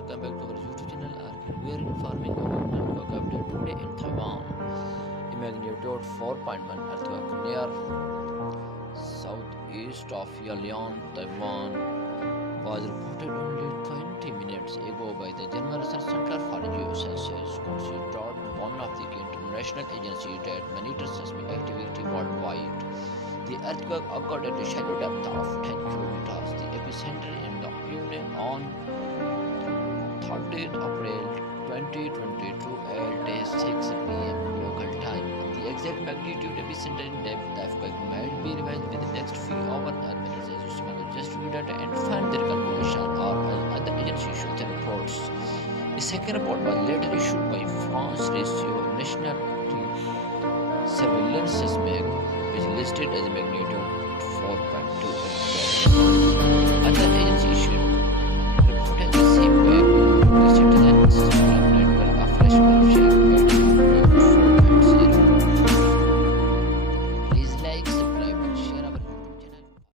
welcome back to our YouTube channel. We are informing about earthquake update today in Taiwan. A magnitude 4.1 earthquake near southeast of Yalian, Taiwan, was reported only 20 minutes ago by the German Research Center for Geosciences, considered one of the international agencies that monitors seismic activity worldwide. The earthquake occurred at a shallow depth of 10 kilometers. The epicenter in the Pune on 30th April 2022 at 6 p.m. local time. The exact magnitude, epicenter, and depth of the earthquake might be revised within the next few hours as seismologists review data and find their calculation or other agencies issue their reports. A second report was later issued by France Ratio National Surveillance Seismic, which listed as magnitude 4.2. Other agencies issued report at the same way to citizens network of fresh